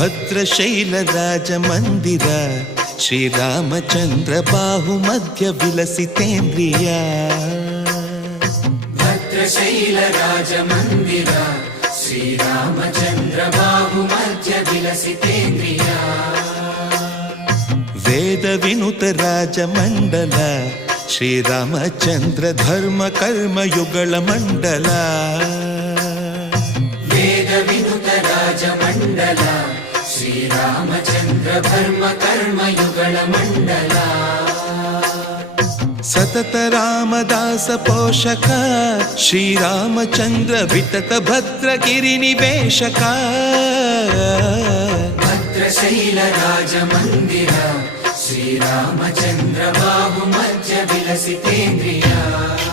ಭದ್ರಶೈಲ ರಾಜ ಮಂದಿರ ಶ್ರೀರಾಮಚಂದ್ರ ಬಾಹು ಮಧ್ಯ ವಿಲಸಿತೇಂದ್ರಿಯ ಭದ್ರಶೈಲ ರಾಜ ಮಂದಿರ ಶ್ರೀರಾಮಚಂದ್ರ ಬಾಹು ಮಧ್ಯ ವಿಲಸಿತೇಂದ್ರಿಯ ವೇದ ವಿನುತ ರಾಜ ಮಂಡಲ ಶ್ರೀರಾಮಚಂದ್ರ ಧರ್ಮ ಕರ್ಮ ಯುಗಳ ಮಂಡಲ ವೇದ ವಿನುತ ರಾಜ ಮಂಡಲ ಶ್ರೀರಾಮಚಂದ್ರ ಧರ್ಮ ಕರ್ಮ ಯುಗಳ ಮಂಡಲ ಸತತ ರಾಮದಾಸ ಪೋಷಕ ಶ್ರೀರಾಮಚಂದ್ರ ವಿತತ ಭದ್ರಗಿರಿ ನಿವೇಶಕ ಭದ್ರಶೈಲ ರಾಜ ಮಂದಿರ ಶ್ರೀರಾಮಚಂದ್ರ ಬಾಹು ಮಧ್ಯ ವಿಲಸಿತೇಂದ್ರಿಯ